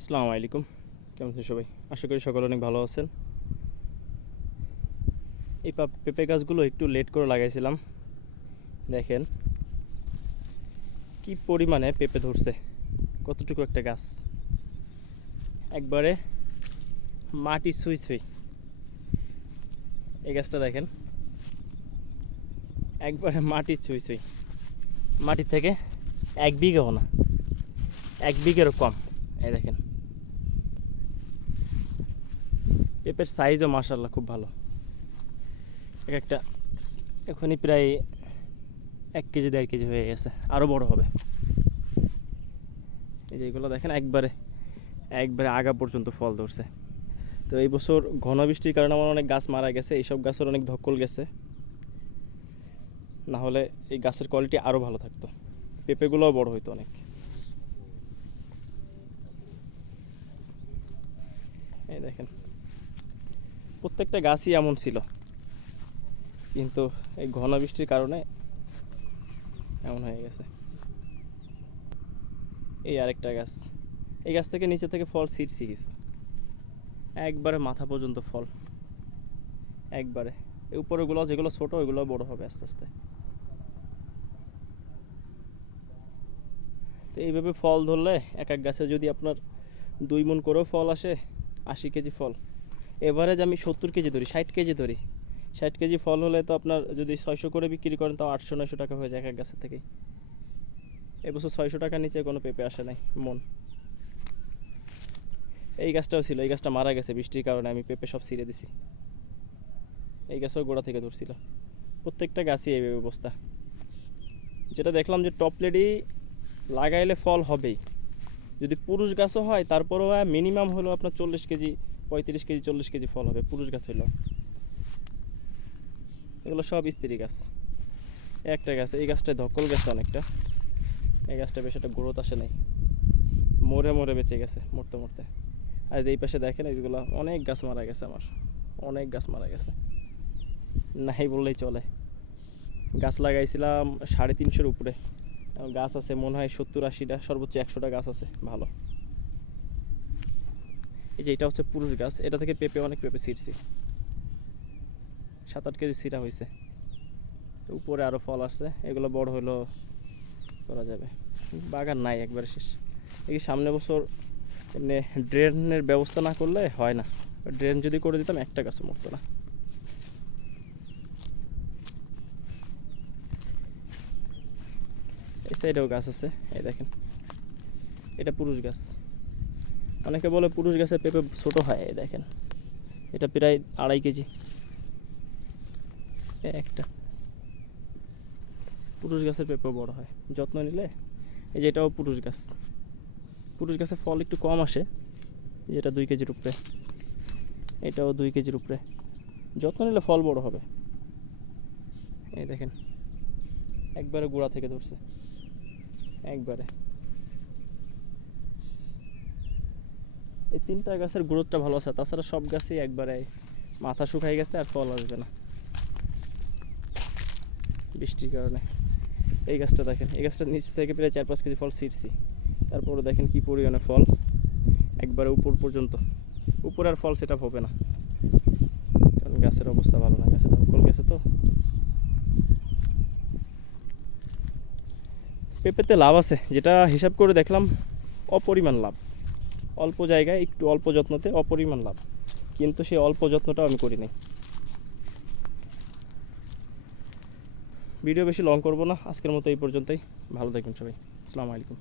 আসসালামু আলাইকুম। কেমন আছেন সবাই? আশা করি সকলে অনেক ভালো আছেন। এই পেঁপে গাছগুলো একটু লেট করে লাগাইছিলাম। দেখেন কি পরিমাণে পেঁপে ধরছে, কতটুকু একটা গাছ, একবারে মাটি ছুঁই ছুঁই। এই গাছটা দেখেন, একবারে মাটি ছুঁই ছুঁই। মাটি থেকে 1 বিঘাও না, 1 বিঘেরও কম। এই দেখেন পেঁপের সাইজও মাশাআল্লাহ খুব ভালো। এক একটা এখনই প্রায় 1 কেজি 1.5 কেজি হয়ে গেছে, আরও বড় হবে। এই যে এগুলো দেখেন, একবারে একবারে আগা পর্যন্ত ফল ধরছে। তো এই বছর ঘন বৃষ্টির কারণে আমার অনেক গাছ মারা গেছে, এইসব গাছের অনেক ধকল গেছে, না হলে এই গাছের কোয়ালিটি আরও ভালো থাকতো, পেঁপেগুলোও বড় হইতো অনেক। এই দেখেন প্রত্যেকটা গাছই এমন ছিল, কিন্তু এই ঘন বৃষ্টির কারণে এমন হয়ে গেছে। এই আরেকটা গাছ, এই গাছ থেকে নিচে থেকে ফল ছিঁড়ছি কিছু, একবারে মাথা পর্যন্ত ফল, একবারে। এই উপরেগুলো যেগুলো ছোট ওইগুলো বড় হবে আস্তে আস্তে। তো এইভাবে ফল ধরলে এক এক গাছে যদি আপনার 2 মণ করেও ফল আসে, 80 কেজি ফল। এভারেজ আমি 70 কেজি ধরি, 60 কেজি ধরি। 60 কেজি ফল হলে তো আপনার যদি 600 করে বিক্রি করেন তাও 800-900 টাকা হয়ে যায় এক এক গাছের থেকেই। এবছর 600 টাকার নিচে কোনো পেঁপে আসে নাই মন। এই গাছটাও ছিল, এই গাছটা মারা গেছে বৃষ্টির কারণে, আমি পেঁপে সব ছিঁড়ে দিছি। এই গাছও গোড়া থেকে ধরছিল। প্রত্যেকটা গাছই এই অবস্থা। যেটা দেখলাম যে টপলেডি লাগাইলে ফল হবেই, যদি পুরুষ গাছও হয় তারপরেও মিনিমাম হলো আপনার 40 কেজি 35 কেজি 40 কেজি ফল হবে পুরুষ গাছ হইলো। এগুলো সব স্ত্রী গাছ। একটা গাছ, এই গাছটায় ধকল গেছে অনেকটা, এই গাছটা বেশ একটা গ্রোথ আসে নাই, মরে মরে বেঁচে গেছে মরতে মরতে। আর এই পাশে দেখেন এইগুলো অনেক গাছ মারা গেছে আমার, অনেক গাছ মারা গেছে, নাই বললেই চলে। গাছ লাগাইছিলাম 350-এর উপরে, গাছ আছে মনে হয় 70-80টা, সর্বোচ্চ 100টা গাছ আছে ভালো। এই যে এটা হচ্ছে পুরুষ গাছ, এটা থেকে পেঁপে অনেক পেঁপে ছিঁড়ছি, 7-8 কেজি ছিঁড়া হয়েছে। উপরে আরও ফল আসছে, এগুলো বড় হলো করা যাবে। বাগান নাই, একবারে শেষ। এই সামনে বছর এমনি ড্রেনের ব্যবস্থা না করলে হয় না, ড্রেন যদি করে দিতাম একটা গাছও মরতো না। এই সাইডেও গাছ আছে, এই দেখেন এটা পুরুষ গাছ। অনেকে বলে পুরুষ গাছের পেঁপে ছোট হয়, এই দেখেন এটা প্রায় 2.5 কেজি একটা। পুরুষ গাছের পেঁপে বড় হয় যত্ন নিলে। এই যে এটাও পুরুষ গাছ, পুরুষ গাছের ফল একটু কম আসে, যেটা 2 কেজির উপরে, এটাও 2 কেজির উপরে, যত্ন নিলে ফল বড় হবে। এই দেখেন একবারে গোড়া থেকে ধরছে, একবারে। এই 3টা গাছের গ্রোথটা ভালো আছে, তাছাড়া সব গাছই একবারে মাথা শুকাই গেছে, আর ফল আসবে না বৃষ্টির কারণে। এই গাছটা দেখেন, এই গাছটার নিচ থেকে প্রায় 4-5 কেজি ফল ছিঁড়ছি, তারপরে দেখেন কি পরিমাণে ফল, একবারে উপর পর্যন্ত। উপরে আর ফল সেট আপ হবে না, কারণ গাছের অবস্থা ভালো না, গাছে ধকল গেছে। তো পেঁপেতে লাভ আছে, যেটা হিসাব করে দেখলাম, অপরিমাণ লাভ। অল্প জায়গায় একটু অল্প যত্নতে অপরিমাণ লাভ, কিন্তু সেই অল্প যত্নটাও আমি করি নাই। ভিডিও বেশি লং করব না, আজকের মতো এই পর্যন্তই। ভালো থাকবেন সবাই। আসসালামু আলাইকুম।